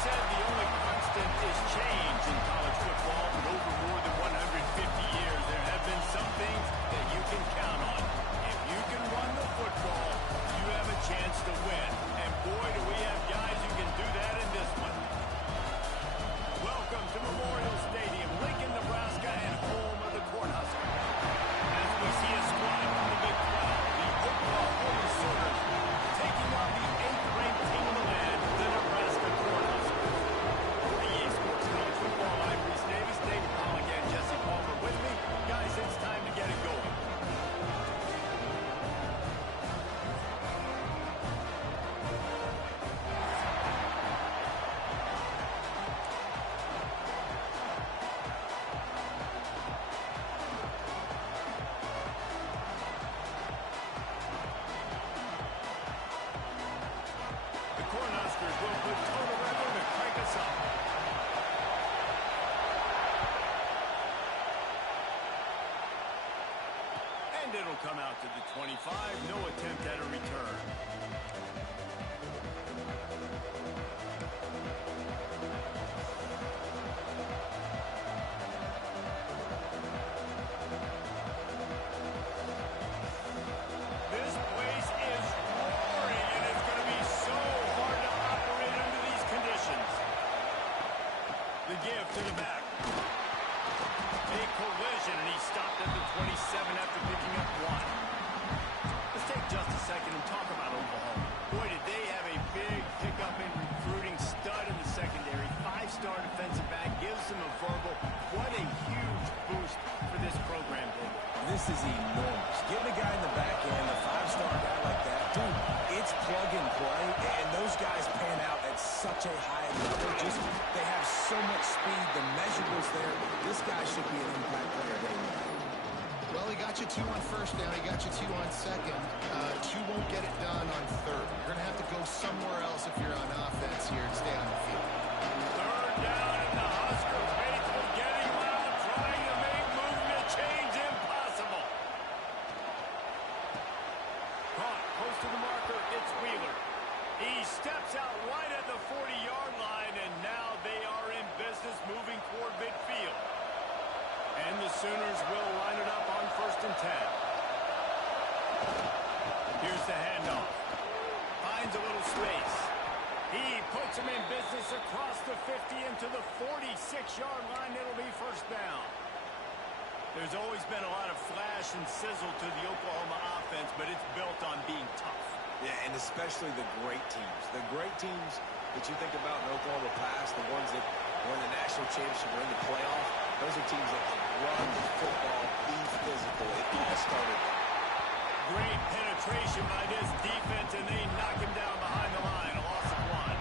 said the only constant is change in college football, but over more than 150 years, there have been some things that you can count on. If you can run the football, you have a chance to win. And boy, do we have guys who can do that in this one. Welcome to Memorial Stadium, Lincoln, Nebraska, and home of the Cornhuskers. As we see a squad from the Big 12, the Oklahoma Sooners taking on the 8th-ranked team in the land, the Nebraska Cornhuskers. For EA Sports College Football, I'm Reese Davis, David Pollock, and Jesse Palmer with me. Guys, it's time to get it going. It'll come out to the 25. No attempt at a return. This place is roaring, and it's going to be so hard to operate under these conditions. The give to the back. A collision, and he stopped at the 27 after picking up 1. Let's take just a second and talk about Oklahoma. Boy, did they have a big pickup in recruiting, stud in the secondary, 5-star defensive back, gives them a verbal. What a huge boost for this program, David. This is enormous. Getting a guy in the back end, a 5-star guy like that, dude, it's plug and play, and those guys pan out at such a high level. They have so much speed, the measurables there. This guy should be an impact player day one. Well, he got you 2 on first down. He got you 2 on second. 2 won't get it done on third. You're going to have to go somewhere else if you're on offense here and stay on the field. Third down, and the Husker faithful getting loud, trying to make movement change impossible. Caught close to the marker. It's Wheeler. He steps out right at the 40-yard line, and now they are in business moving toward midfield. And the Sooners will line it up on 1st and 10. Here's the handoff. Finds a little space. He puts him in business across the 50 into the 46-yard line. It'll be 1st down. There's always been a lot of flash and sizzle to the Oklahoma offense, but it's built on being tough. Yeah, and especially the great teams. The great teams that you think about in Oklahoma past, the ones that were in the national championship or in the playoff, those are teams that can run the football, be physical. It all started there. Great penetration by this defense, and they knock him down behind the line. A loss of 1.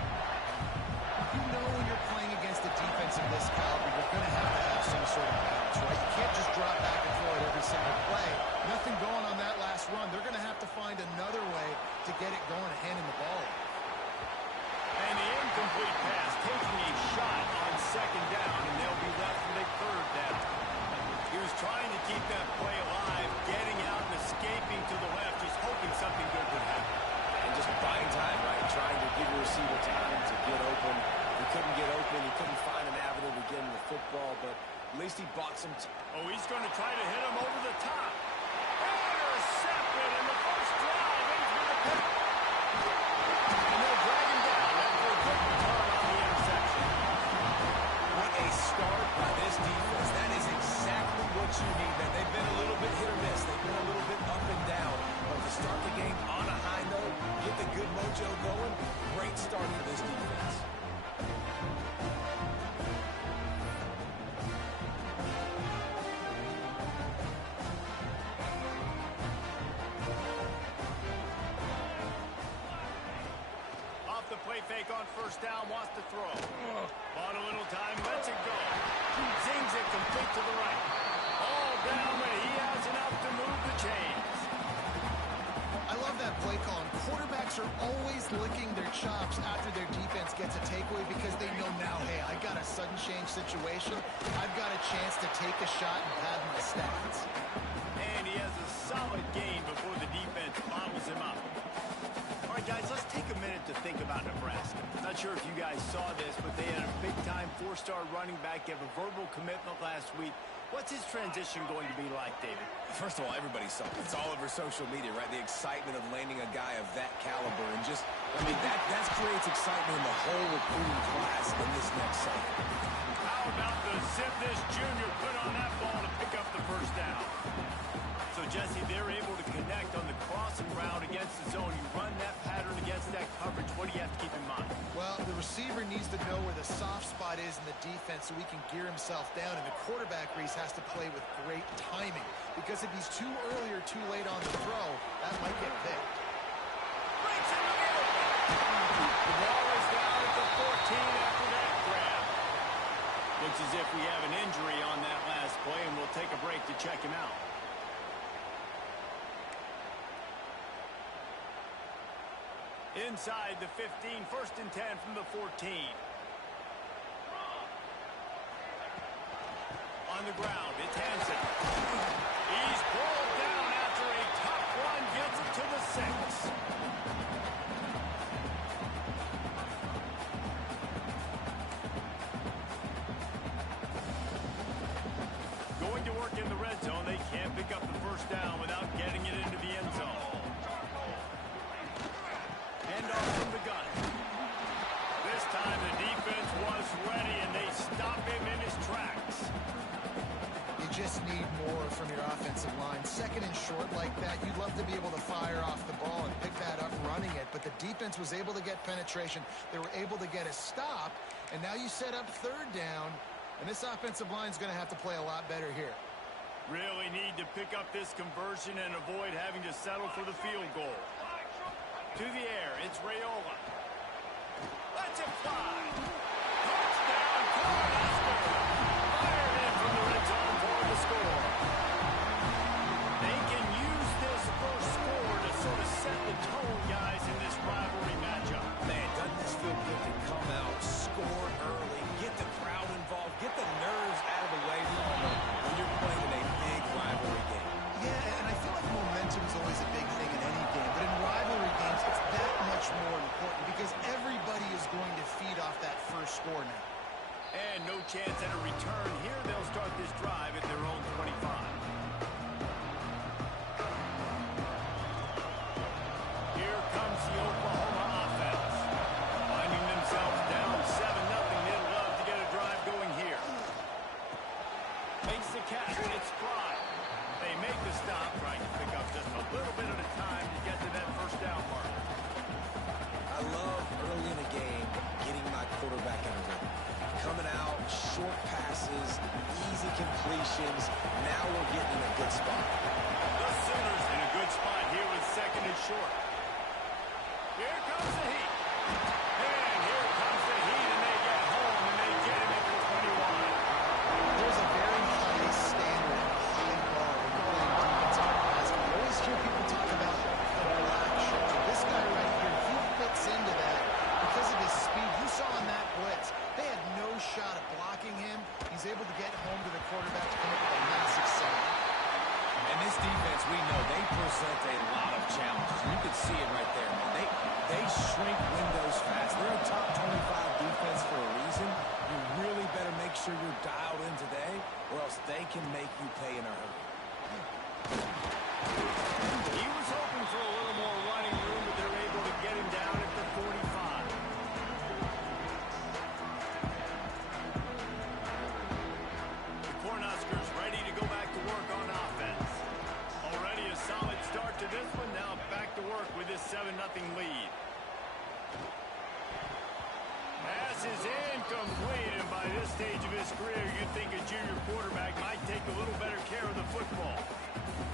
You know when you're playing against a defense of this caliber, you're going to have some sort of balance, right? You can't just drop back and throw it every single play. Nothing going on that last run. They're going to have to find another way to get it going and handing the ball. And the incomplete pass, taking a shot on 2nd down, and they'll be left with a 3rd down. He was trying to keep that play alive, getting out and escaping to the left, just hoping something good would happen. And just buying time, right? Trying to give your receiver time to get open. He couldn't get open. He couldn't find an avenue to get him the football, but at least he bought some time. Oh, he's going to try to hit him over the top. Intercepted in the first drive into the pit. And they'll drag him down after a good return on the interception. What a start by this defense. That is exactly what you need. Now, they've been a little bit hit or miss. They've been a little bit up and down. But to start the game on a high note, get the good mojo going, great start to this defense. The play fake on 1st down, wants to throw. Bought a little time, lets it go. Zings it complete to the right. All down, but he has enough to move the chains. I love that play call. Quarterbacks are always licking their chops after their defense gets a takeaway because they know now, hey, I got a sudden change situation. I've got a chance to take a shot and pad my stats. And he has a solid gain before the defense bottles him up. All right, guys, let's take a minute to to think about Nebraska. Not sure if you guys saw this, but they had a big-time four-star running back give a verbal commitment last week. What's his transition going to be like, David? First of all, everybody saw it. It's all over social media, right? The excitement of landing a guy of that caliber. And just, I mean, that creates excitement in the whole recruiting class in this next cycle. How about the zip this junior put on that ball to pick up the first down? So, Jesse, they're able to connect on the crossing route against the zone. You run that pattern against that coverage. What do you have to keep in mind? Well, the receiver needs to know where the soft spot is in the defense so he can gear himself down. And the quarterback, Reese, has to play with great timing. Because if he's too early or too late on the throw, that might get picked. Breaks in the middle. The ball is down at the 14 after that grab. Looks as if we have an injury on that last play, and we'll take a break to check him out. Inside the 15, 1st and 10 from the 14. On the ground, it's Hansen. He's pulled down after a tough run, gets it to the 6. Going to work in the red zone. They can't pick up the first down without getting it into the end zone. Off from the gun. This time the defense was ready, and they stop him in his tracks. You just need more from your offensive line. 2nd and short like that, you'd love to be able to fire off the ball and pick that up running it, but the defense was able to get penetration. They were able to get a stop, and now you set up 3rd down, and this offensive line is going to have to play a lot better here. Really need to pick up this conversion and avoid having to settle for the field goal. To the air, it's Raiola. Let's it fly. Touchdown, Nebraska. Fired in from the red zone for the score. They can use this first score to sort of set the tone, guys, in this rivalry matchup. Man, doesn't this feel good to come out, score early, get the crowd involved, get the nerves out of the way when you're playing in a big rivalry game. Yeah, and I feel like momentum is always a big thing in any game, but in rivalry games, it's that much more important because everybody is going to feed off that first score now. And no chance at a return. Here they'll start this drive at their own 25. Here comes the Oklahoma offense. Finding themselves down 7-0. They'd love to get a drive going here. Makes the catch. It's Fry. They make the stop, trying to pick up just a little bit at a time to get to that first down mark. I love early in a game getting my quarterback in a rhythm. Coming out, short passes, easy completions. Now we're getting in a good spot. The Sooners in a good spot here with 2nd and short. Here comes the heat. And here comes the heat, and they get home, and they get him at the 21. There's a very high standard, high bar regarding defensive capacity. You always hear people talk about the black shirt. This guy right here, he fits into that because of his speed. You saw in that blitz, they had no shot at blocking him. He's able to get home to the quarterback to come up with a massive sack. And this defense, we know, they present a lot of challenges. You can see it right there, man. They shrink windows fast. They're a top 25 defense for a reason. You really better make sure you're dialed in today, or else they can make you pay in a hurry. He was hoping for a little more running room, but they're able to get him down at the 45. The Cornhuskers ready to go back to work on offense. Already a solid start to this one. Now back to work with this 7-0 lead. Pass is incomplete, and by this stage of his career, you'd think a junior quarterback might take a little better care of the football.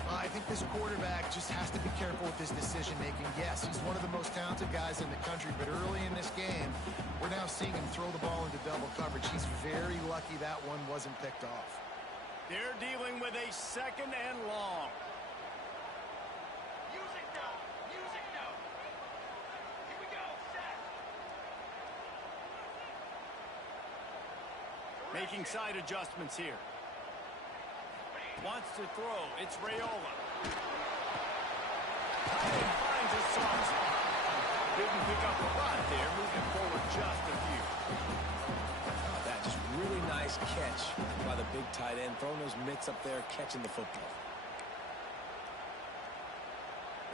I think this quarterback just has to be careful with his decision-making. Yes, he's one of the most talented guys in the country, but early in this game, we're now seeing him throw the ball into double coverage. He's very lucky that one wasn't picked off. They're dealing with a 2nd and long. Music note. Music note. Here we go. Set. Making side adjustments here. Wants to throw. It's Raiola. Finds a soft spot. Didn't pick up a lot there, moving forward just a few. That just really nice catch by the big tight end, throwing those mitts up there, catching the football.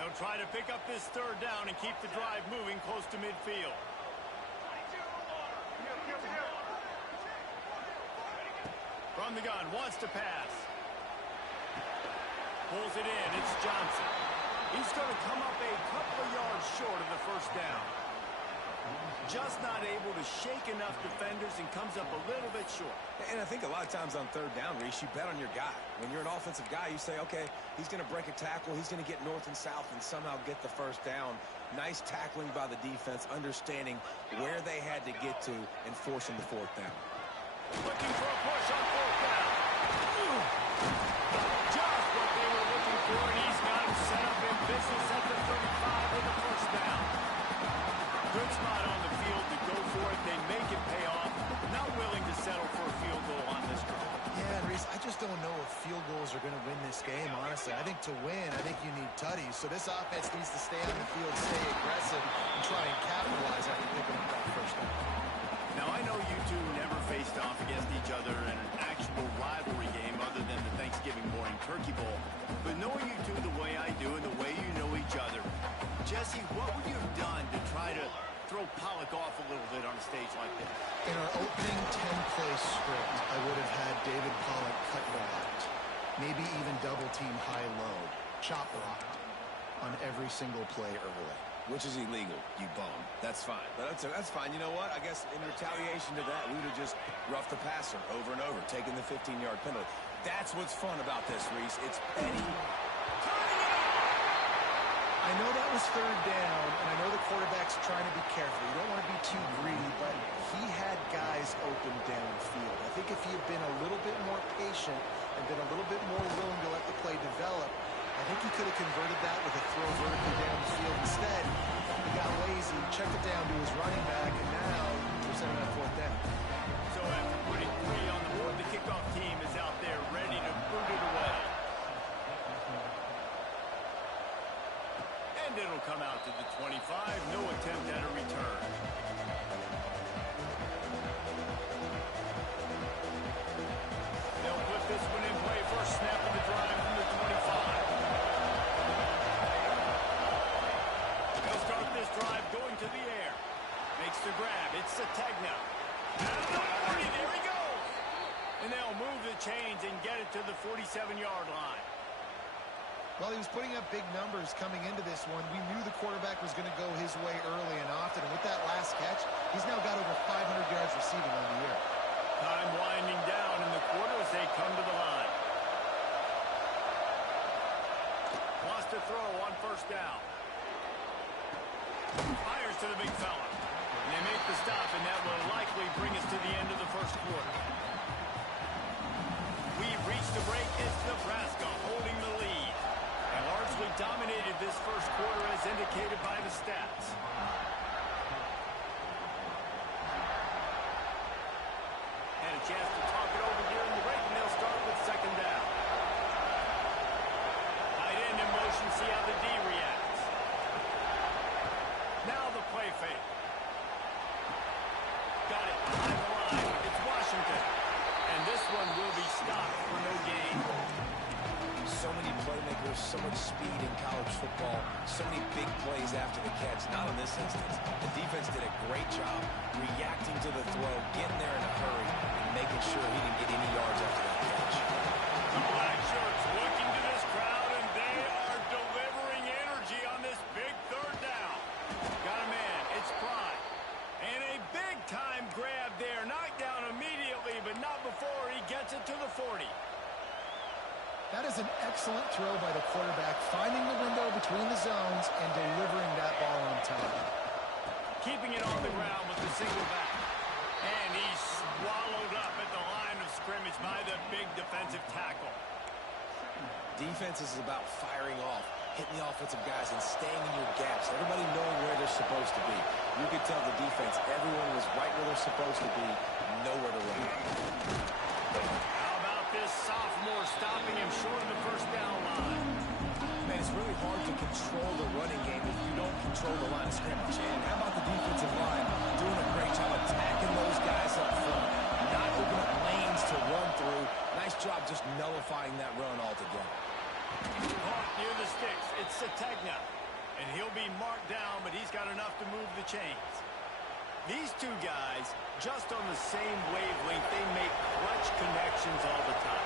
They'll try to pick up this third down and keep the drive moving close to midfield. From the gun, wants to pass. Pulls it in, it's Johnson. He's going to come up a couple of yards short of the first down. Just not able to shake enough defenders and comes up a little bit short. And I think a lot of times on third down, Reese, you bet on your guy. When you're an offensive guy, you say, okay, he's going to break a tackle, he's going to get north and south and somehow get the first down. Nice tackling by the defense, understanding where they had to get to and forcing the fourth down. Looking for a push on fourth down. Just what they were looking for, and he's got him set up in business at the 35 with the first down. Good spot on the field to go for it. They make it pay off. Not willing to settle for a field goal on this drive. Yeah, Reese, I just don't know if field goals are going to win this game, honestly. I think to win, I think you need tutties. So this offense needs to stay on the field, stay aggressive, and try and capitalize after picking up that first down. Now, I know you two never faced off against each other in an actual rivalry game other than the Thanksgiving morning turkey bowl. But knowing you two the way I do and the way you know each other, Jesse, what would you have done to try to throw Pollock off a little bit on a stage like this? In our opening 10-play script, I would have had David Pollock cut blocked, maybe even double-team high-low, chop blocked on every single play early. Which is illegal, you bum. That's fine. But that's fine. You know what? I guess in retaliation to that, we would have just roughed the passer over and over, taking the 15-yard penalty. That's what's fun about this, Reese. It's petty. I know that was third down, and I know the quarterback's trying to be careful. You don't want to be too greedy, but he had guys open downfield. I think if he had been a little bit more patient and been a little bit more willing to let the play develop, I think he could have converted that with a throw vertically down the field. Instead, he got lazy, checked it down to his running back, and now they're sending that fourth down. So after putting 3 on the board, the kickoff team is out there ready to boot it away. And it'll come out to the 25. No attempt at a return. They'll put this one in play. First snap of the drive from the 25. They'll start this drive going to the air. Makes the grab. It's Sategna. There he goes. And they'll move the chains and get it to the 47-yard line. Well, he was putting up big numbers coming into this one. We knew the quarterback was going to go his way early and often. And with that last catch, he's now got over 500 yards receiving on the year. Time winding down in the quarter as they come to the line. Wants to throw on first down. Fires to the big fella. And they make the stop, and that will likely bring us to the end of the first quarter. We've reached a break. It's Nebraska holding the lead. And largely dominated this first quarter as indicated by the stats. Had a chance to talk it over during the break, and they'll start with second down. Tight end in motion, see how the D reacts. Now the play fake. Got it behind the line. It's Washington. And this one will be stopped for no gain. So many playmakers, so much speed in college football, so many big plays after the catch. Not in this instance. The defense did a great job reacting to the throw, getting there in a hurry, and making sure he didn't get any yards after that catch. The black shirts looking to this crowd, and they are delivering energy on this big third down. Got a man. It's Prime. And a big-time grab there. Knocked down immediately, but not before he gets it to the 40. That is an excellent throw by the quarterback, finding the window between the zones and delivering that ball on time. Keeping it on the ground with the single back. And he's swallowed up at the line of scrimmage by the big defensive tackle. Defense is about firing off, hitting the offensive guys, and staying in your gaps. Everybody knowing where they're supposed to be. You could tell the defense, everyone was right where they're supposed to be, nowhere to run. How about this sophomore stopping him short of the first down line. Man, it's really hard to control the running game if you don't control the line of scrimmage. And how about the defensive line doing a great job attacking those guys up front, not opening up lanes to run through. Nice job just nullifying that run altogether. Caught near the sticks. It's Sategna. And he'll be marked down, but he's got enough to move the chains. These two guys, just on the same wavelength, they make clutch connections all the time.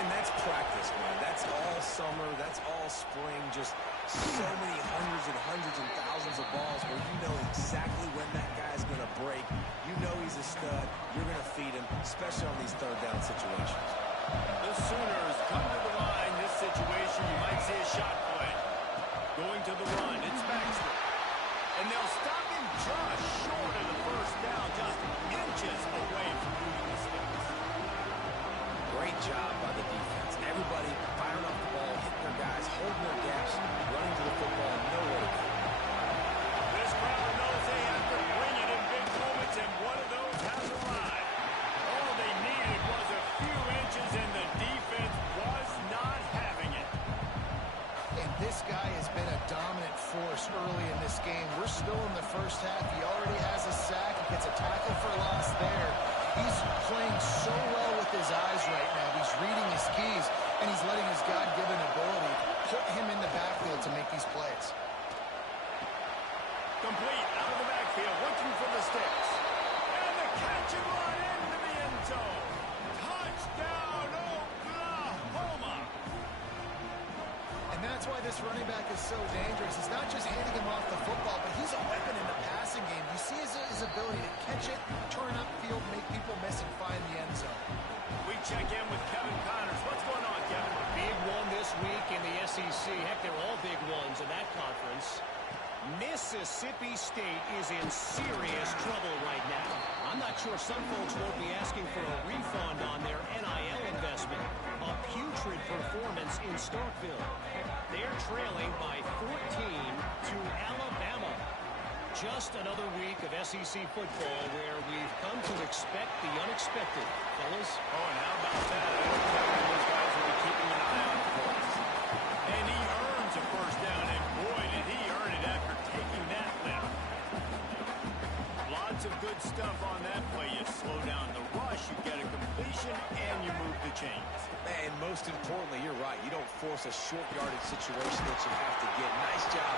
And that's practice, man. That's all summer. That's all spring. Just so many hundreds and thousands of balls where you know exactly when that guy's going to break. You know he's a stud. You're going to feed him, especially on these third down situations. The Sooners come to the line. This situation, you might see a shot play. Going to the run, it's Baxter. And they'll stop him just short of the first down, just inches away from moving the sticks. Great job by the defense. Everybody firing off the ball, hitting their guys, holding their gaps, running to the football, nowhere to go. This crowd knows they have to bring it in big moments, and one of those has arrived. All they needed was a few inches, and the defense was not having it. And this guy has been a dominant force early in this game. We're still in the first half. He already has a sack. He gets a tackle for loss there. He's playing so well with his eyes right now. He's reading his keys, and he's letting his God-given ability put him in the backfield to make these plays. Complete out of the backfield, looking for the sticks. And the catch and run into the end zone. Touchdown, Oklahoma! And that's why this running back is so dangerous. He's not just handing him off the football, but he's a weapon in the passing game. You see his ability to catch it, turn upfield, make people miss, and find the end zone. We check in with Kevin Connors. What's going on, Kevin? Big one this week in the SEC. Heck, they're all big ones in that conference. Mississippi State is in serious trouble right now. I'm not sure some folks won't be asking for a refund on their NIL investment. A putrid performance in Starkville. They're trailing by 14 to Alabama. Just another week of SEC football where we've come to expect the unexpected, fellas. Oh, and how about that? I know Kevin and those guys will be keeping an eye on for us. And he earns a first down, and boy, did he earn it after taking that lift. Lots of good stuff on that play. You slow down the rush, you get a completion, and you move the chains. And most importantly, you're right. You don't force a short yardage situation that you have to get. Nice job.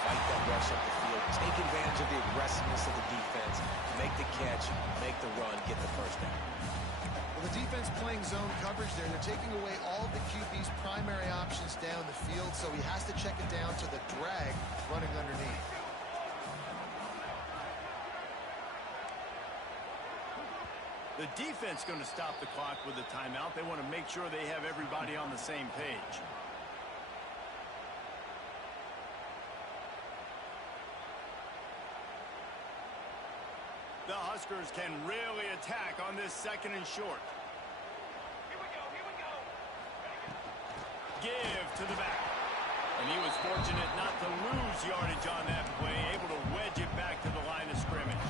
Fight that rush up the field. Take advantage of the aggressiveness of the defense. Make the catch, make the run, get the first down. Well, the defense playing zone coverage there. They're taking away all of the QB's primary options down the field, so he has to check it down to the drag running underneath. The defense going to stop the clock with a timeout. They want to make sure they have everybody on the same page. The Huskers can really attack on this second and short. Here we go, here we go. Give to the back. And he was fortunate not to lose yardage on that play, able to wedge it back to the line of scrimmage.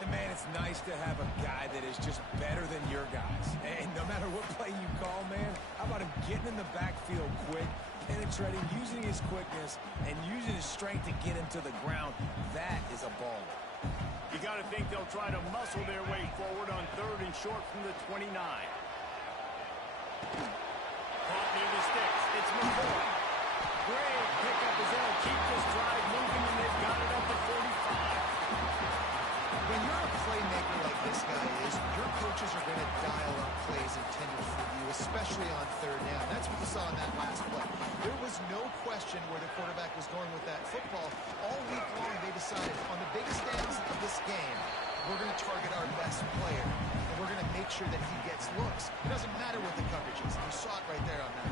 And man, it's nice to have a guy that is just better than your guys. And no matter what play you call, man, how about him getting in the backfield quick, penetrating, using his quickness, and using his strength to get him to the ground. That is a baller. You got to think they'll try to muscle their way forward on third and short from the 29. Caught near the sticks. It's McCoy. Great pickup as they'll keep this drive moving, and they've got it up to 45. When you're a playmaker like this guy is, your coaches are going to dial up plays intended for you, especially on third down. That's what you saw in that last play. There was no question where the quarterback was going with that football. All week long, they decided on the biggest downs of this game, we're going to target our best player, and we're going to make sure that he gets looks. It doesn't matter what the coverage is. You saw it right there on that.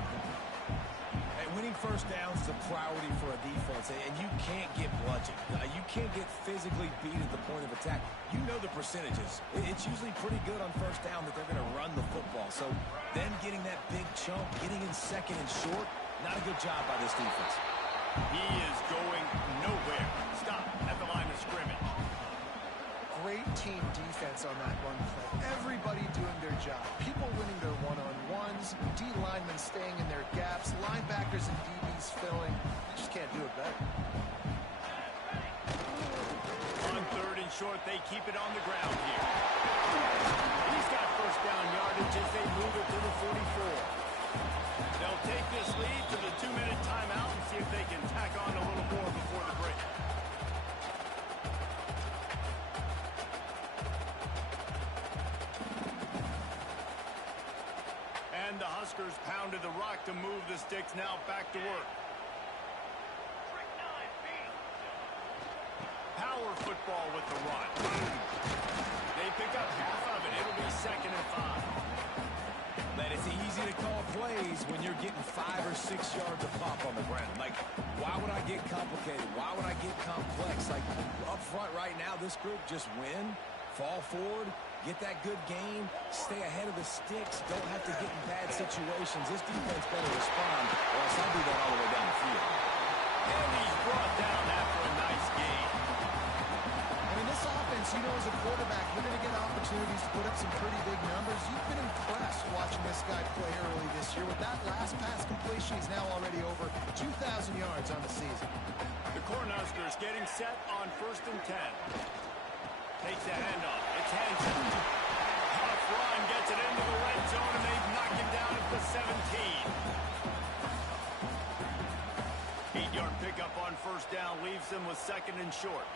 Winning first downs is a priority for a defense, and you can't get bludgeoned. You can't get physically beat at the point of attack. You know the percentages. It's usually pretty good on first down that they're going to run the football. So then getting that big chunk, getting in second and short, not a good job by this defense. He is going nowhere. Stop at the line of scrimmage. great team defense on that run play. Everybody doing their job. People winning their one-on-ones, D linemen staying in their gaps, linebackers and DBs filling. You just can't do it better. On third and short, they keep it on the ground here. He's got first down yardage as they move it to the 44. They'll take this lead to the 2-minute timeout and see if they can tack on a little more before the break. And the Huskers pounded the rock to move the sticks now back to work. Power football with the run. They pick up half of it. It'll be 2nd and 5. Man, it's easy to call plays when you're getting 5 or 6 yards of pop on the ground. Like, why would I get complicated? Why would I get complex? Like, up front right now, this group just win, fall forward, get that good game, stay ahead of the sticks, don't have to get in bad situations. This defense better respond, or else I'll do that all the way down the field. And he's brought down after a nice game. And in this offense, you know, as a quarterback, you're going to get opportunities to put up some pretty big numbers. You've been impressed watching this guy play early this year. With that last pass completion, he's now already over 2,000 yards on the season. The Cornhuskers getting set on 1st and 10. Takes the handoff. It's Hansen. Tough run, gets it into the red zone, and they've knocked him down at the 17. 8-yard pickup on 1st down leaves them with 2nd and short.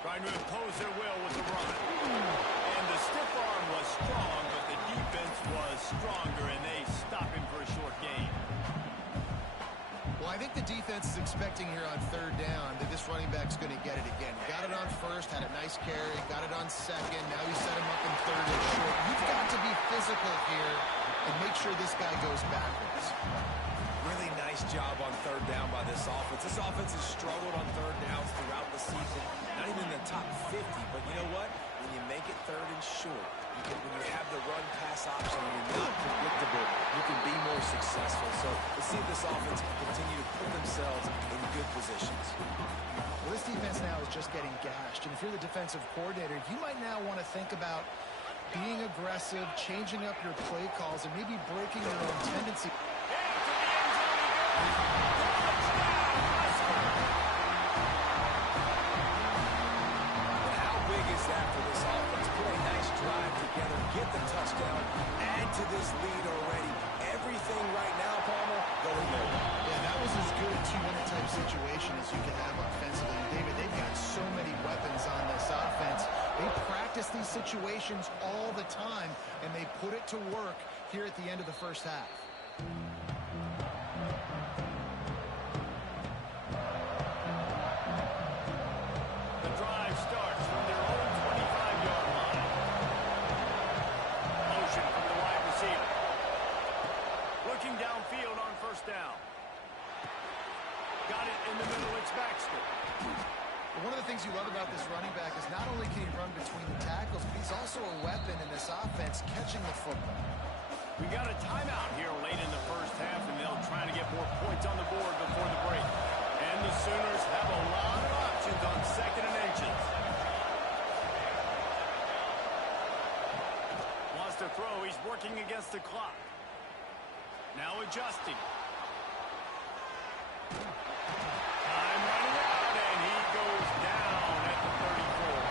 Trying to impose their will with the run. And the stiff arm was strong, but the defense was stronger, and they stop him for a short gain. Well, I think the defense is expecting here on 3rd down that this running back's going to get it again. Got it on 1st, had a nice carry, got it on 2nd. Now you set him up in 3rd and short. You've got to be physical here and make sure this guy goes backwards. Really nice job on 3rd down by this offense. This offense has struggled on 3rd downs throughout the season. Not even in the top 50, but you know what? When you make it 3rd and short, when you have the run-pass option, when you're not predictable, you can be more successful. So let's see if this offense can continue to put themselves in good positions. Well, this defense now is just getting gashed. And if you're the defensive coordinator, you might now want to think about being aggressive, changing up your play calls, and maybe breaking your own tendency. After this offense, put a nice drive together, get the touchdown, add to this lead already. Everything right now, Palmer, going nowhere. Yeah, that was as good a 2-minute type situation as you can have offensively. David, they've got so many weapons on this offense. They practice these situations all the time, and they put it to work here at the end of the 1st half. Downfield on 1st down. Got it in the middle. It's Baxter. One of the things you love about this running back is not only can he run between the tackles, but he's also a weapon in this offense catching the football. We got a timeout here late in the 1st half, and they'll try to get more points on the board before the break. And the Sooners have a lot of options on 2nd and inches. Wants to throw. He's working against the clock. Now adjusting. Time running out, and he goes down at the 34.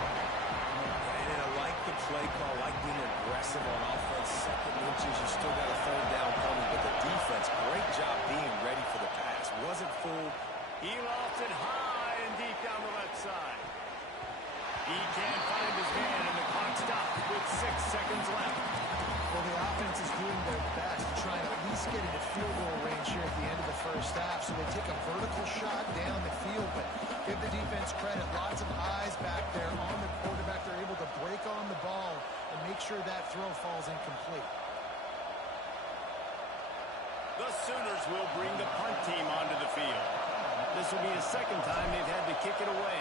And I like the play call, like being aggressive on offense. 2nd and inches, you still got a 3rd down coming, but the defense, great job being ready for the pass. Wasn't fooled. He lofted high and deep down the left side. He can't find his man, and the clock stops with 6 seconds left. Well, the offense is doing their best to try to at least get into field goal range here at the end of the 1st half. So they take a vertical shot down the field, but give the defense credit. Lots of eyes back there on the quarterback. They're able to break on the ball and make sure that throw falls incomplete. The Sooners will bring the punt team onto the field. This will be the 2nd time they've had to kick it away.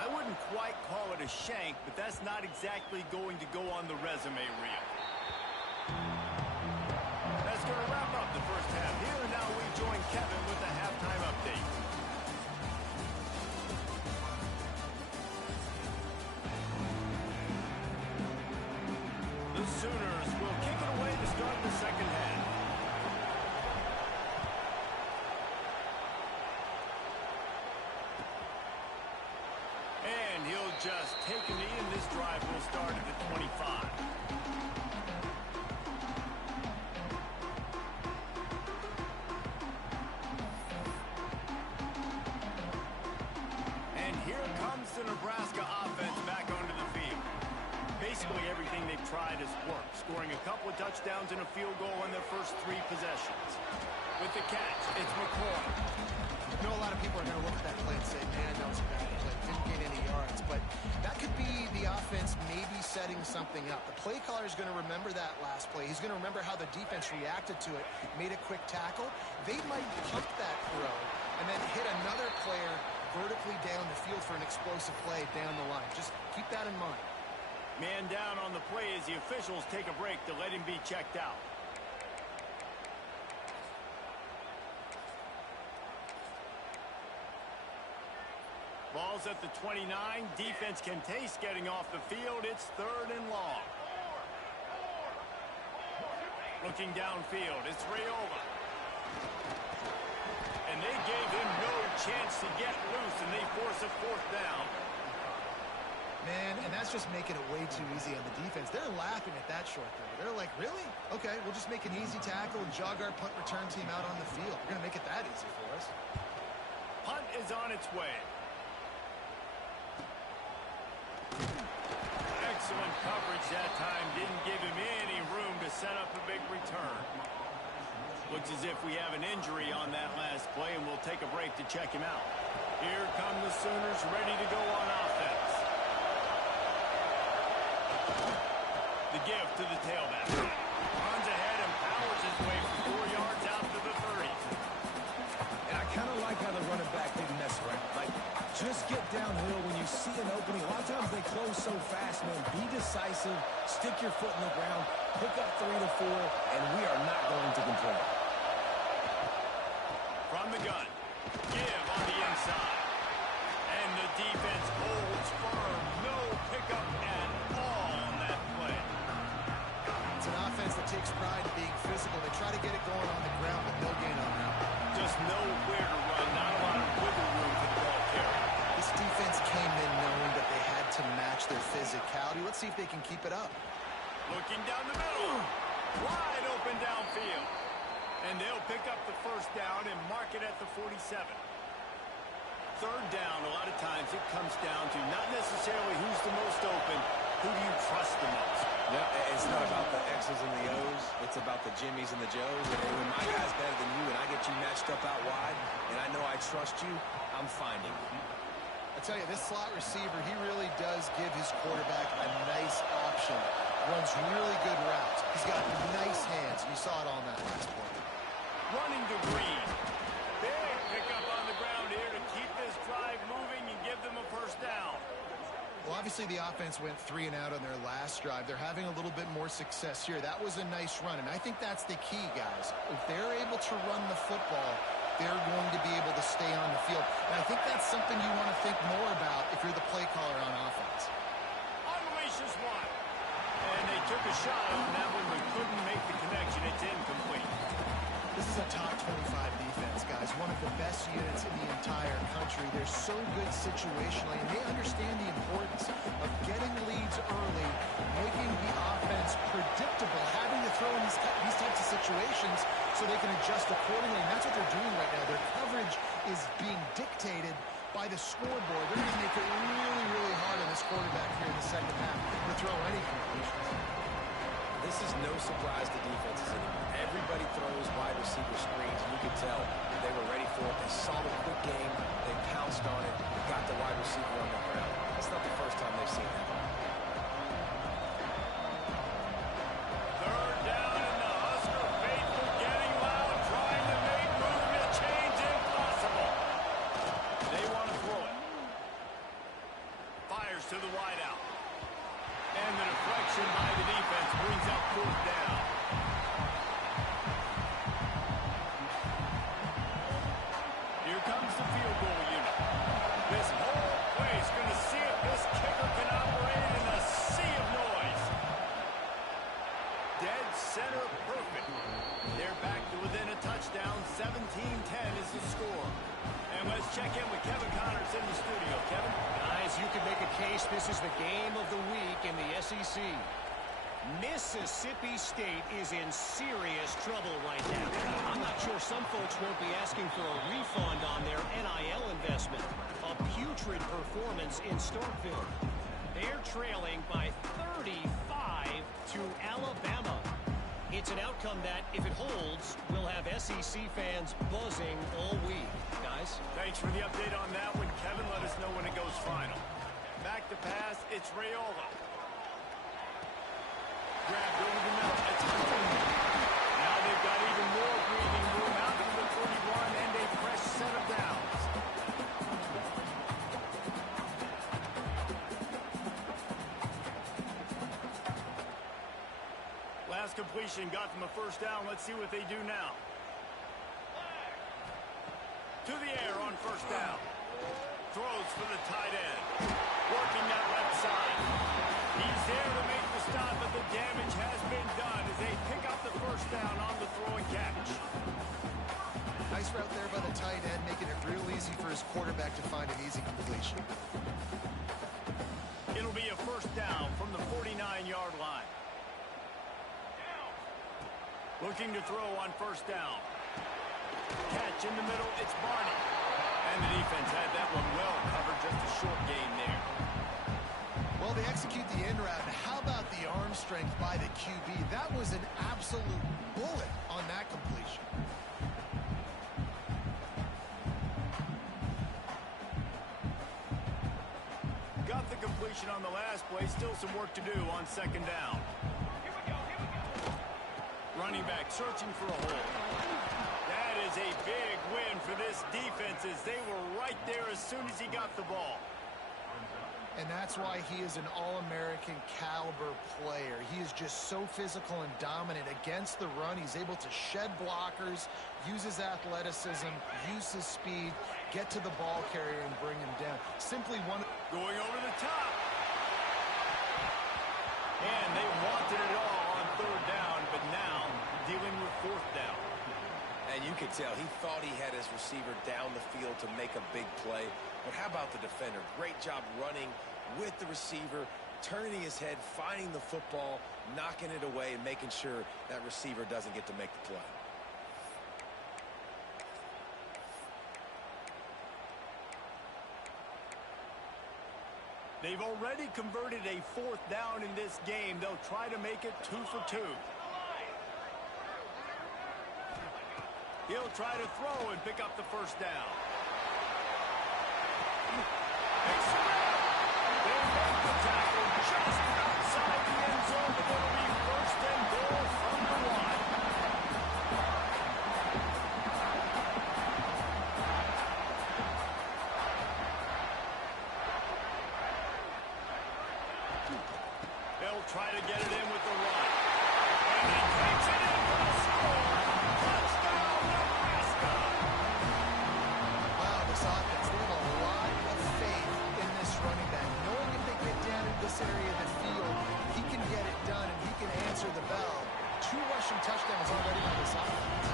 I wouldn't quite call it a shank, but that's not exactly going to go on the resume reel. That's going to wrap up the 1st half. Here now we join Kevin with the halftime update. And he'll just take a knee, and this drive will start at the 25. And here comes the Nebraska offense back onto the field. Basically everything they've tried has worked, scoring a couple of touchdowns and a field goal in their first 3 possessions. With the catch, it's McCoy. I know a lot of people are going to look at that play and say, man, that was a bad play. Didn't gain any yards. But that could be the offense maybe setting something up. The play caller is going to remember that last play. He's going to remember how the defense reacted to it, made a quick tackle. They might pump that throw and then hit another player vertically down the field for an explosive play down the line. Just keep that in mind. Man down on the play as the officials take a break to let him be checked out. Ball's at the 29. Defense can taste getting off the field. It's 3rd and long. Looking downfield, it's Raiola. And they gave him no chance to get loose, and they force a 4th down. Man, and that's just making it way too easy on the defense. They're laughing at that short throw. They're like, really? Okay, we'll just make an easy tackle and jog our punt return team out on the field. We're going to make it that easy for us. Punt is on its way. Excellent coverage that time. Didn't give him any room to set up a big return. Looks as if we have an injury on that last play, and we'll take a break to check him out. Here come the Sooners ready to go on offense. The give to the tailback. Runs ahead and powers his way for 4 yards out to the 30. And I kind of like how the running back didn't mess around. Like, just get downhill when you see an opening. A lot of times they close so fast, man. Be decisive, stick your foot in the ground, pick up 3 to 4, and we are not going to complain. From the gun, give on the inside. And the defense holds firm. No pickup at all on that play. It's an offense that takes pride in being physical. They try to get it going on the ground, but no gain on that. Just nowhere to run. Not a lot of wiggle room for the ball carrier. This defense came in knowing that they had to match their physicality. Let's see if they can keep it up. Looking down the middle. Wide open downfield. And they'll pick up the 1st down and mark it at the 47. 3rd down, a lot of times it comes down to not necessarily who's the most open, who do you trust the most? No, it's not about the X's and the O's. It's about the Jimmies and the Joes. And when my guy's better than you and I get you matched up out wide, and I know I trust you, I'm finding you. I tell you, this slot receiver, he really does give his quarterback a nice option. Runs really good routes. He's got nice hands. You saw it on that last play. Running to Green. Big pickup on the ground here to keep this drive moving and give them a 1st down. Well, obviously the offense went 3 and out on their last drive. They're having a little bit more success here. That was a nice run, and I think that's the key, guys. If they're able to run the football, they're going to be able to stay on the field. And I think that's something you want to think more about if you're the play caller on offense. Unleashes one. And they took a shot on that one, but couldn't make the connection. It's incomplete. This is a top 25 defense, guys. One of the best units in the entire country. They're so good situationally, and they understand the importance of getting leads early, making the offense predictable, having to throw in these types of situations so they can adjust accordingly. And that's what they're doing right now. Their coverage is being dictated by the scoreboard. They're going to make it really, really hard on this quarterback here in the second half to throw any completions. This is no surprise to defenses anymore. Everybody throws wide receiver screens, and you could tell they were ready for it. They saw the quick game, they pounced on it, got the wide receiver on the ground. That's not the first time they've seen that. 3rd down, and the Husker faithful getting loud, trying to make movement change impossible. They want to throw it. Fires to the wideout. And the deflection by the defense brings up 4th down. Here comes the field goal unit. This whole place going to see if this kicker can operate in a sea of noise. Dead center perfect. They're back to within a touchdown. 17-10 is the score. And let's check in with Kevin Connors in the studio. Kevin? Guys, you can make a case, this is the game of the week in the SEC. Mississippi State is in serious trouble right now. I'm not sure some folks won't be asking for a refund on their NIL investment. A putrid performance in Starkville. They're trailing by 35 to Alabama. It's an outcome that, if it holds, will have SEC fans buzzing all week. Guys? Thanks for the update on that one, Kevin. Let us know when it goes final. Back to pass, it's Raiola. Grabbed over the middle. It's now they've got even more breathing room out to the 41 and a fresh set of downs. Last completion got them a first down. Let's see what they do now. To the air on first down. Throws for the tight end. Working that left side. He's there to make the stop, but the damage has been done as they pick up the first down on the throw and catch. Nice route there by the tight end, making it real easy for his quarterback to find an easy completion. It'll be a first down from the 49-yard line. Looking to throw on first down. Catch in the middle, it's Barney. And the defense had that one well covered, just a short gain there. Well, they execute the in route. How about the arm strength by the QB? That was an absolute bullet on that completion. Got the completion on the last play. Still some work to do on second down. Running back searching for a hole. That is a big win for this defense as they were right there as soon as he got the ball. And that's why he is an All-American caliber player. He is just so physical and dominant against the run. He's able to shed blockers, use his athleticism, use his speed, get to the ball carrier and bring him down. Simply one. Going over the top. And they wanted it all on third down, but now dealing with fourth down. And you could tell he thought he had his receiver down the field to make a big play. But how about the defender? Great job running with the receiver, turning his head, finding the football, knocking it away, and making sure that receiver doesn't get to make the play. They've already converted a fourth down in this game. They'll try to make it 2 for 2. He'll try to throw and pick up the first down. They make the tackle just outside the end zone, but it'll be first and goal from the line. They'll try to get it in with the run. And he takes it in for the score. Touchdown, Nebraska. Wow, this offense, they have a lot of faith in this running back. Knowing if they get down in this area of the field, he can get it done and he can answer the bell. 2 rushing touchdowns already on this offense.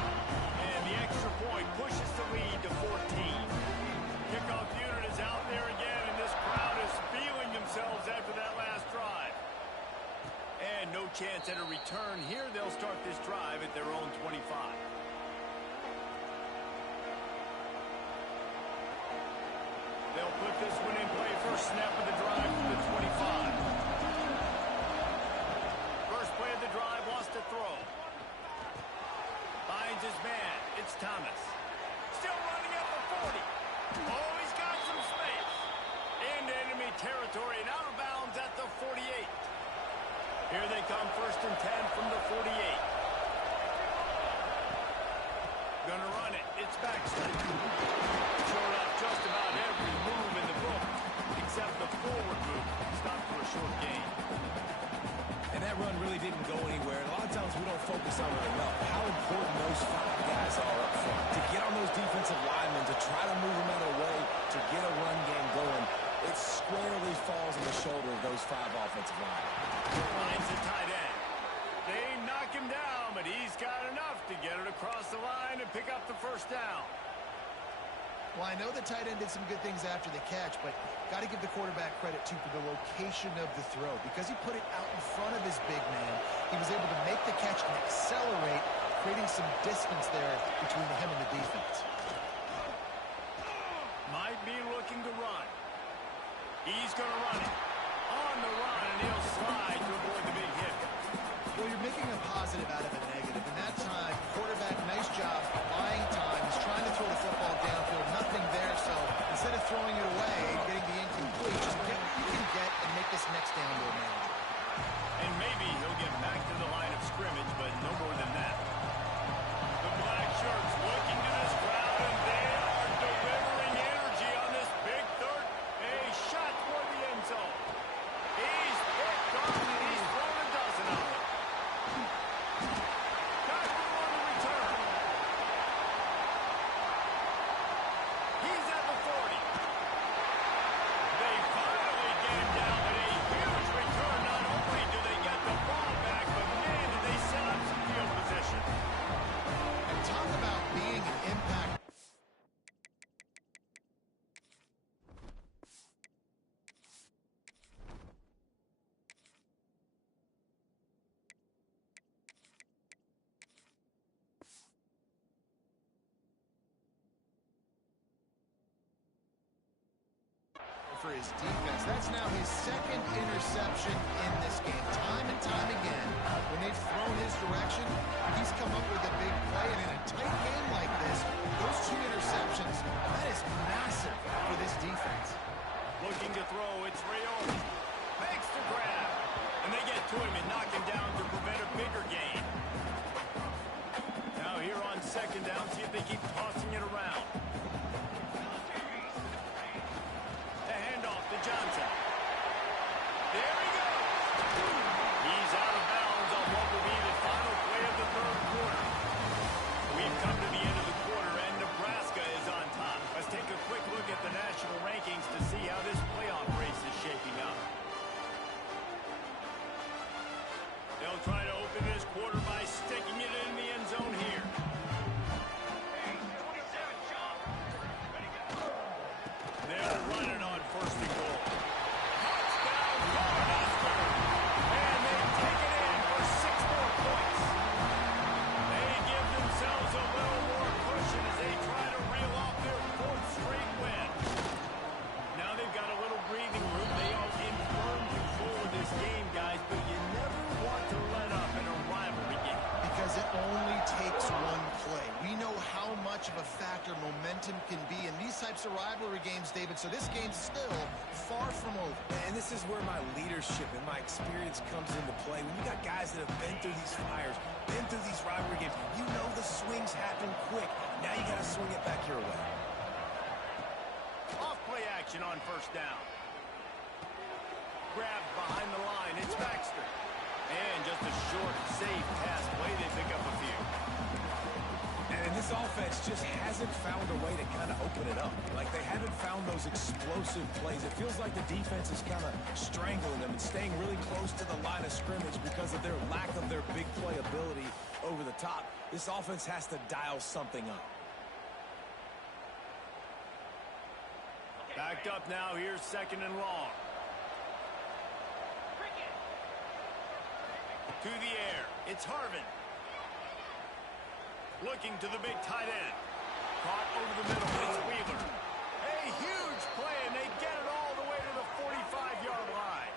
And the extra point pushes the lead to 14. Kickoff unit is out there again, and this crowd is feeling themselves after that last drive. And no chance at a return here. They'll start this drive at their own 25. They'll put this one in play. First snap of the drive from the 25. First play of the drive, lost to throw. Finds his man. It's Thomas. Still running at the 40. Oh, he's got some space. Into enemy territory and out of bounds at the 48. Here they come, first and 10 from the 48. Gonna run it. It's Baxter. Short up just about every move in the book, except the forward move. Stopped for a short gain. And that run really didn't go anywhere. A lot of times we don't focus on it enough. How important those 5 guys are up front. To get on those defensive linemen, to try to move them out of the way, to get a run game going, it squarely falls on the shoulder of those 5 offensive linemen. Finds the tight end. They knock him down, but he's got enough to get it across the line and pick up the first down. Well, I know the tight end did some good things after the catch, but got to give the quarterback credit, too, for the location of the throw. Because he put it out in front of his big man, he was able to make the catch and accelerate, creating some distance there between him and the defense. Might be looking to run. He's going to run it. On the run, and he'll slide to avoid the big hit. Well, you're making a positive out of a negative. In that time, quarterback, nice job, buying time. He's trying to throw the football downfield. Nothing there, so instead of throwing it away and getting the incomplete, just get what you can get and make this next down more manageable. And maybe he'll get back to the line of scrimmage, but no more than that. The black shirts looking to this crowd, and they are delivering energy on this big third. A shot toward the end zone. He's picked off, and he's thrown a dozen of them. Got room on the return. He's at the 40. They finally get him down with a huge return. Not only do they get the ball back, but man, did they set up some field position. And talk about being an impact. For his defense. That's now his second interception in this game. Time and time again, when they've thrown his direction, he's come up with a big play. And in a tight game like this, those two interceptions, that is massive for this defense. Looking to throw, it's Rayola. Makes the grab. And they get to him and knock him down to prevent a bigger gain. Now here on second down, see if they keep tossing it around. Johnson. There he goes. He's out of bounds on what will be the final play of the third quarter. We've come to the end of the quarter, and Nebraska is on top. Let's take a quick look at the national rankings to see how this playoff race is shaping up. They'll try to open this quarter by sticking it in the end zone here. They'll run it on first and goal. Touchdown, Cornhusker! And they take it in for 6 more points. They give themselves a little more cushion as they try to reel off their 4th straight win. Now they've got a little breathing room. They are in firm control of this game, guys, but you never want to let up in a rivalry game. Because it only takes one play. We know how much of a factor momentum can be in these types of rivalry games, David, so this game's still far from over. And this is where my leadership and my experience comes into play. When you got guys that have been through these fires, been through these rivalry games, you know the swings happen quick. Now you got to swing it back your way. Off play action on first down. Grabbed behind the line. It's Baxter. And just a short, safe pass play. They pick up a few. And this offense just hasn't found a way to kind of open it up. Like, they haven't found those explosive plays. It feels like the defense is kind of strangling them and staying really close to the line of scrimmage because of their lack of their big play ability over the top. This offense has to dial something up. Backed up now. Here's second and long. To the air. It's Harvin. Looking to the big tight end. Caught over the middle. It's Wheeler. A huge play, and they get it all the way to the 45-yard line.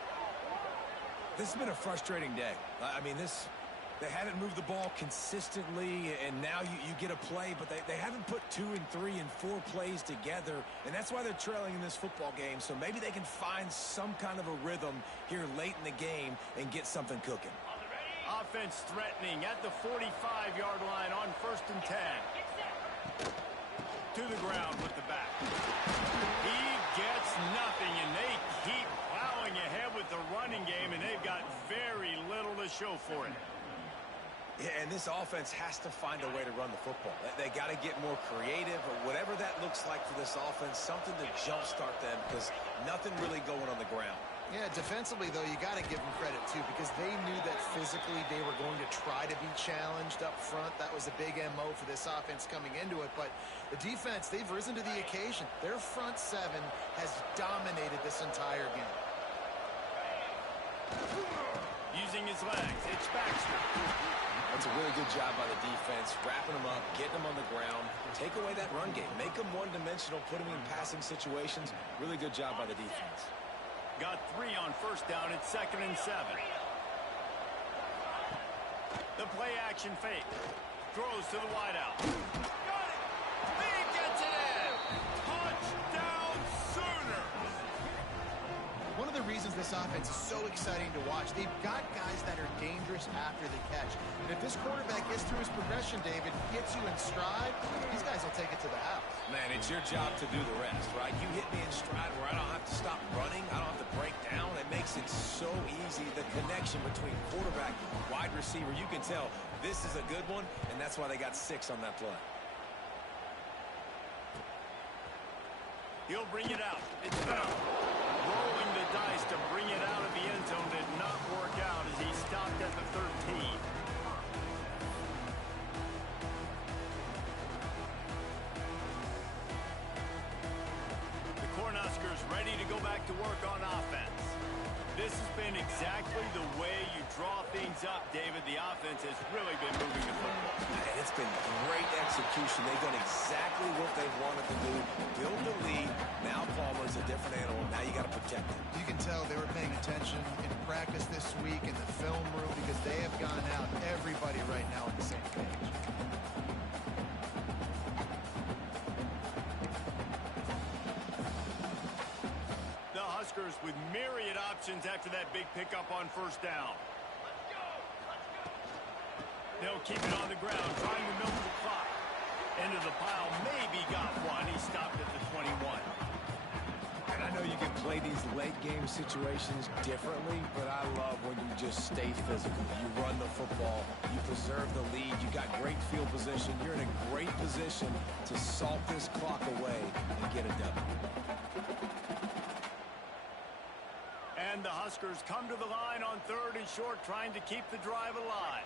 This has been a frustrating day. I mean, they haven't moved the ball consistently, and now you get a play, but they haven't put 2 and 3 and 4 plays together, and that's why they're trailing in this football game. So maybe they can find some kind of a rhythm here late in the game and get something cooking. Offense threatening at the 45-yard line on first and 10. To the ground with the back. He gets nothing, and they keep plowing ahead with the running game, and they've got very little to show for it. Yeah, and this offense has to find a way to run the football. They got to get more creative, or whatever that looks like for this offense, something to jumpstart them, because nothing really going on the ground. Yeah, defensively, though, you got to give them credit, too, because they knew that physically they were going to try to be challenged up front. That was a big MO for this offense coming into it. But the defense, they've risen to the occasion. Their front seven has dominated this entire game. Using his legs, it's Baxter. That's a really good job by the defense, wrapping them up, getting them on the ground, take away that run game, make them one-dimensional, put them in passing situations. Really good job by the defense. Got 3 on first down. It's 2nd and 7. The play action fake. Throws to the wideout. Got it. He gets it in. Touchdown Sooners. One of the reasons this offense is so exciting to watch, they've got guys that are dangerous after the catch. And if this quarterback gets through his progression, David, gets you in stride, these guys will take it to the house. Man, it's your job to do the rest, right? You hit me in stride where I don't have to stop running. I don't have to break down. It makes it so easy. The connection between quarterback, wide receiver, you can tell this is a good one, and that's why they got 6 on that play. He'll bring it out. It's foul. Rolling the dice to bring it out of the end zone did not work out as he stopped at the 13. The Cornhuskers ready to go back to work on offense. This has been exactly the way you draw things up, David. The offense has really been moving the football. And it's been great execution. They've done exactly what they've wanted to do. Build the lead. Now Palmer's a different animal. Now you got to protect him. You can tell they were paying attention in practice this week in the film room because they have gone out, everybody right now on the same page. The Huskers with myriad options after that big pickup on first down. They'll keep it on the ground, trying to milk the clock. Into the pile, maybe got one. He stopped at the 21. And I know you can play these late game situations differently, but I love when you just stay physical. You run the football, you preserve the lead, you got great field position. You're in a great position to salt this clock away and get a W. And the Huskers come to the line on 3rd and short, trying to keep the drive alive.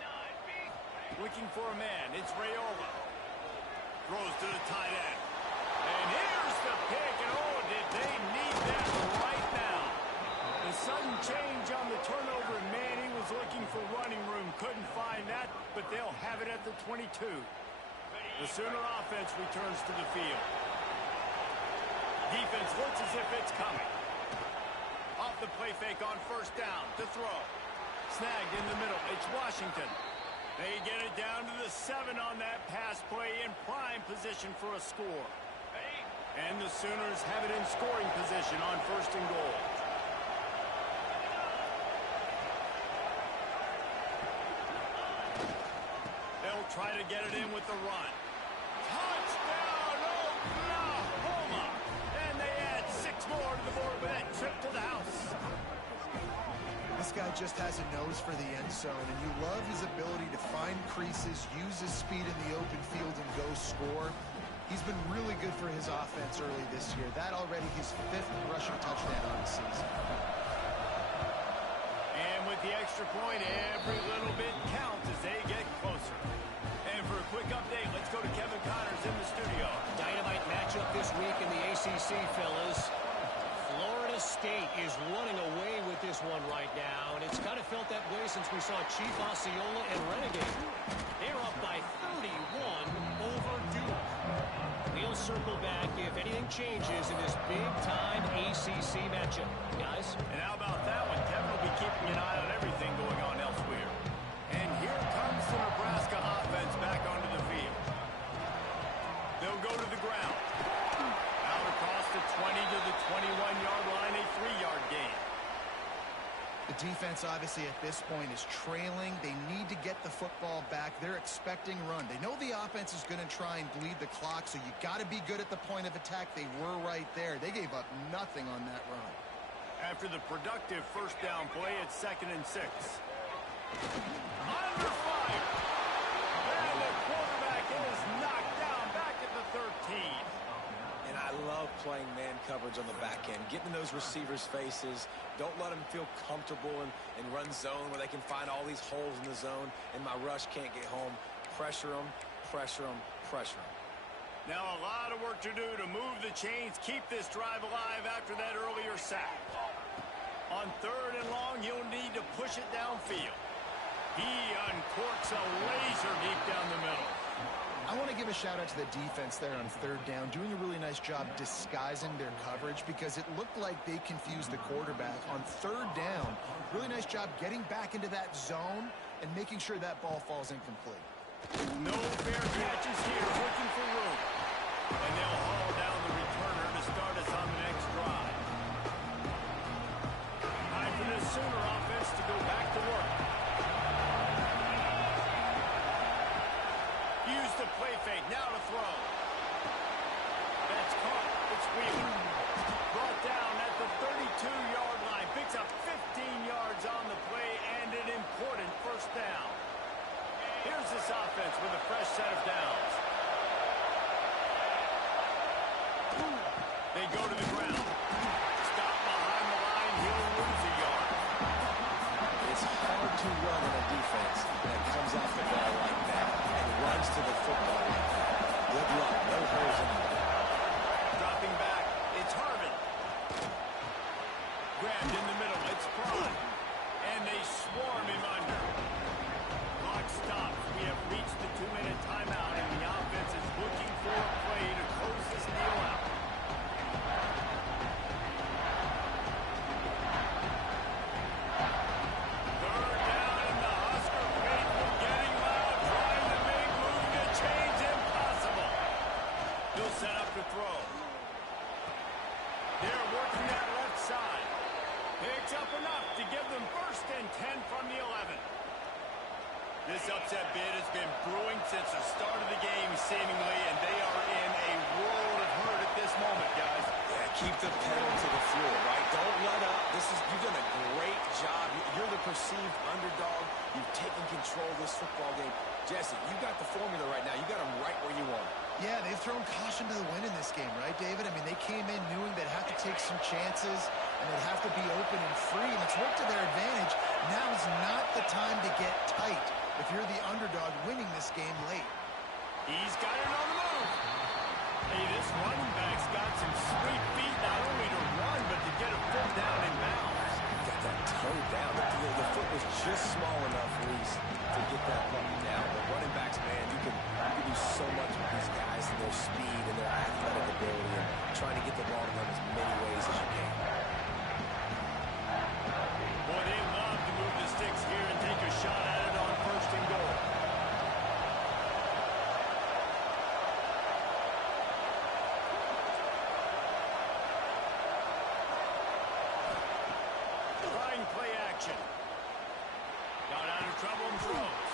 Looking for a man. It's Raiola. Throws to the tight end. And here's the pick. And oh, did they need that right now. The sudden change on the turnover, and man, he was looking for running room. Couldn't find that, but they'll have it at the 22. The Sooner offense returns to the field. Defense looks as if it's coming. Off the play fake on first down to throw. Snagged in the middle. It's Washington. They get it down to the 7 on that pass play in prime position for a score. And the Sooners have it in scoring position on 1st and goal. They'll try to get it in with the run. Touchdown, Oklahoma! And they add 6 more to the board with that trip to the house. This guy just has a nose for the end zone, and you love his ability to find creases, use his speed in the open field, and go score. He's been really good for his offense early this year. That already his 5th rushing touchdown on the season. And with the extra point, every little bit counts as they get closer. And for a quick update, let's go to Kevin Connors in the studio. Dynamite matchup this week in the ACC, fellas. Florida State is running away with this one right now, and it's kind of felt that way since we saw Chief Osceola and Renegade. They're up by 31 over Duke. We'll circle back if anything changes in this big-time ACC matchup. Guys? And how about that one? Kevin will be keeping an eye on everything going on elsewhere. And here comes the Nebraska offense back onto the field. They'll go to the ground. Out across the 20 to the 21-yard line, a 3-yard gain. The defense, obviously, at this point is trailing. They need to get the football back. They're expecting run. They know the offense is going to try and bleed the clock, so you got to be good at the point of attack. They were right there. They gave up nothing on that run. After the productive first down play, it's 2nd and 6. Under fire. And the quarterback is knocked down back at the 13. And I love love playing man coverage on the back end, getting in those receivers' faces. Don't let them feel comfortable and run zone where they can find all these holes in the zone, and my rush can't get home. Pressure them, pressure them, pressure them. Now a lot of work to do to move the chains, keep this drive alive after that earlier sack. On 3rd and long, he'll need to push it downfield. He uncorks a laser deep down the middle. I want to give a shout out to the defense there on 3rd down, doing a really nice job disguising their coverage because it looked like they confused the quarterback on 3rd down. Really nice job getting back into that zone and making sure that ball falls incomplete. No fair catches here, looking for room. And they'll haul down the returner to start us on the next drive. Time for this Sooner offense to go back to work. Use the play fake, now to throw. That's caught, it's Wheeler. Brought down at the 32-yard line, picks up 15 yards on the play and an important 1st down. Here's this offense with a fresh set of downs. They go to the ground. Stop behind the line, he'll lose a yard. It's hard to run on a defense that comes off the ball like that and runs to the football like that. Good luck, no holes in it. Dropping back, it's Harvin. Grabbed in the middle, it's Braun. And they swarm him under. Clock stops. We have reached the 2-minute timeout, and the offense is looking for a play to close this deal out. Throw. They're working that left side. Picks up enough to give them 1st and 10 from the 11. This upset bid has been brewing since the start of the game, seemingly, and they are in a world of hurt at this moment, guys. Yeah, keep the pedal to the floor, right? Don't let up. You've done a great job. You're the perceived underdog. You've taken control of this football game. Jesse, you got the formula right now. You got them right where you want them. Yeah, they've thrown caution to the wind in this game, right, David? I mean, they came in knowing they'd have to take some chances and they'd have to be open and free, and it's worked to their advantage. Now is not the time to get tight if you're the underdog winning this game late. He's got it on the move. Hey, this running back's got some sweet feet, not only to run, but to get a foot down in bounds. Got that toe down. The foot was just small enough, Reese, to get that puppy down. But running backs, man, you can do so much with these guys and their speed and their athletic ability and trying to get the ball to them as many ways as you can. Boy, they love to move the sticks here and take a shot at it on 1st and goal. Trying play action. Got out of trouble and throws.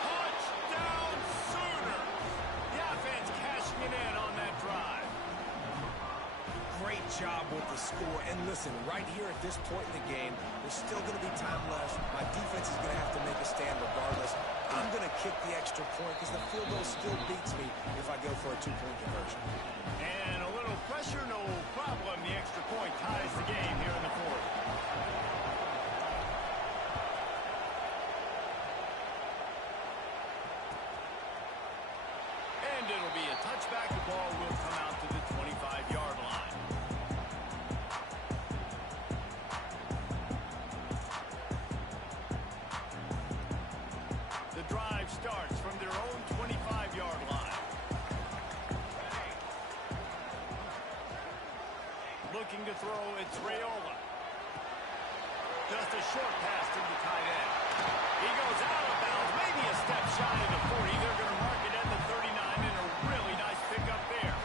Touchdown Sooners! The offense cashing it in on that drive. Great job with the score. And listen, right here at this point in the game, there's still going to be time left. My defense is going to have to make a stand regardless. I'm going to kick the extra point because the field goal still beats me if I go for a 2-point conversion. And a little pressure, no problem. The extra point ties the game here in the 4th. And it'll be a touchback. The ball will come out to the 25-yard line. The drive starts from their own 25-yard line. Looking to throw, it's Raiola. Just a short pass to the tight end. He goes out of bounds, maybe a step shy of the 40. They're going to mark it at the 39, and a really nice pickup there.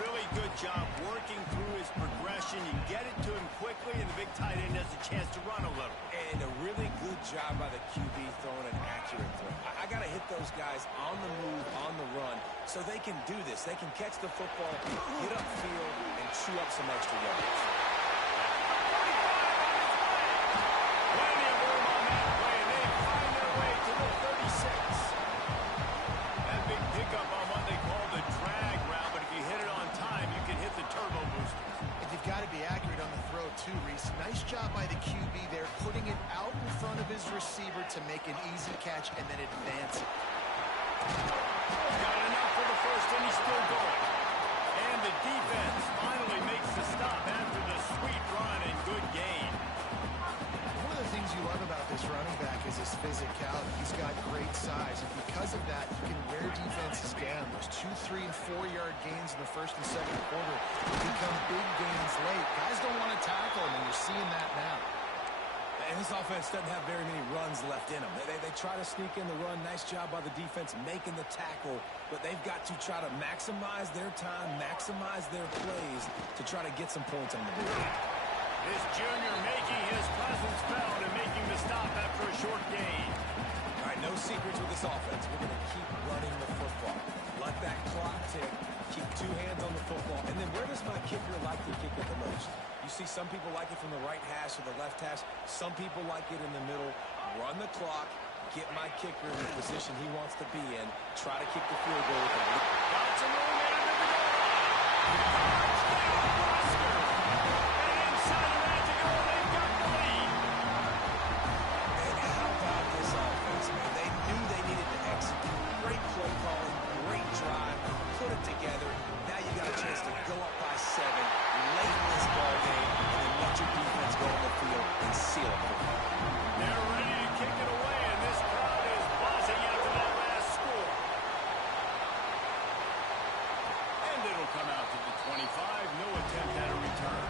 Really good job working through his progression. You get it to him quickly, and the big tight end has a chance to run a little. And a really good job by the QB throwing an accurate throw. I got to hit those guys on the move, on the run, so they can do this. They can catch the football, get upfield, and chew up some extra yards. Plenty of room on that play, and they find their way to the 36. That big pickup on what they call the drag route, but if you hit it on time, job by the QB there, putting it out in front of his receiver to make an easy catch and then advance it. Got enough for the first, and he's still going. And the defense finally makes the stop after the sweet run and good gain. One of the things you love about this running back is his physicality. He's got great size, and because of that, he can wear defenses down. Those 2, 3, and 4-yard gains in the first and second quarter become big gains late. Guys don't want to tackle him, and you're seeing that now. And this offense doesn't have very many runs left in them. They try to sneak in the run. Nice job by the defense making the tackle. But they've got to try to maximize their time, maximize their plays to try to get some points on the board. This junior making his presence felt and making the stop after a short gain. All right, no secrets with this offense. We're going to keep running the football. Let that clock tick. Keep 2 hands on the football. And then where does my kicker like to kick it the most? You see some people like it from the right hash or the left hash. Some people like it in the middle. Run the clock. Get my kicker in the position he wants to be in. Try to kick the field goal with the lead. Got some room in under the goal line. Touchdown, Nebraska. And inside of that to go, they've got the lead. And how about this offense, man? They knew they needed to execute. Great play calling, great drive, put it together. Now you got a chance to go up by 7 late in this ball game and then let your defense go on the field and seal it for you. They're ready to kick it away, and this crowd is buzzing after that last score. And it'll come out to the 25. No attempt at a return.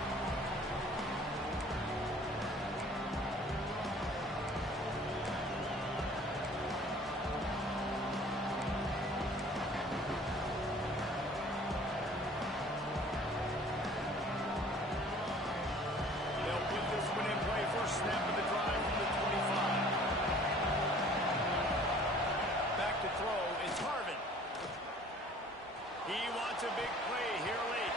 They'll put this one in play. First snap of the drive from the 25. Back to throw. It's Harvin. He wants a big play here late.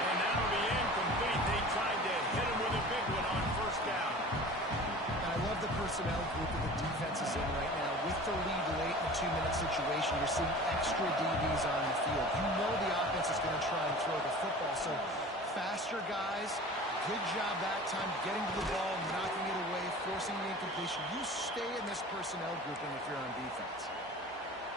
And that'll be incomplete. They tried to hit him with a big one on first down. And I love the personnel group that the defense is in right now. With the lead late in a 2-minute situation, you're seeing extra DBs on the field. You know the offense is going to try and throw the football. So faster guys, good job that time getting to the ball, knocking it away, forcing the incompletion. You stay in this personnel grouping if you're on defense.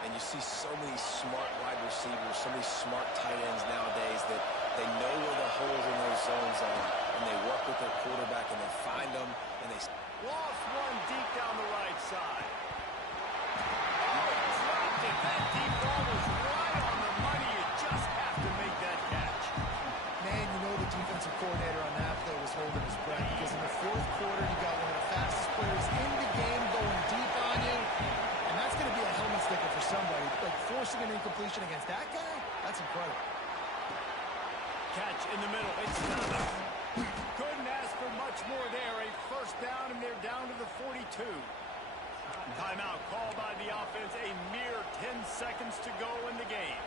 And you see so many smart wide receivers, so many smart tight ends nowadays that they know where the holes in those zones are, and they work with their quarterback, and they find them, and they... Lost one deep down the right side. Oh, dropped it. That deep ball was right on the money. You just have to make that catch. Man, you know the defensive coordinator on that play was holding his breath because in the fourth quarter, you got one of the fastest players in the game going deep on you, and that's going to be a helmet sticker for somebody. Like forcing an incompletion against that guy, that's incredible. Catch in the middle. It's not. Couldn't ask for much more there. A first down, and they're down to the 42. Timeout called by the offense. A mere 10 seconds to go in the game.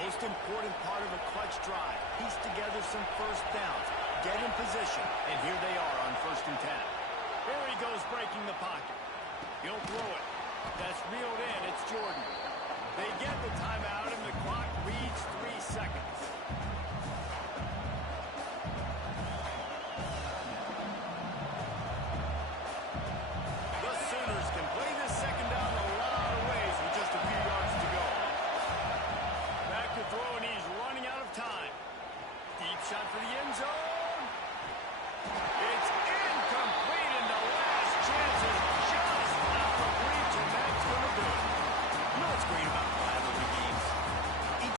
Most important part of a clutch drive. Piece together some first downs. Get in position. And here they are on 1st and 10. Here he goes breaking the pocket. He'll throw it. That's reeled in. It's Jordan. They get the timeout, and the clock reads 3 seconds.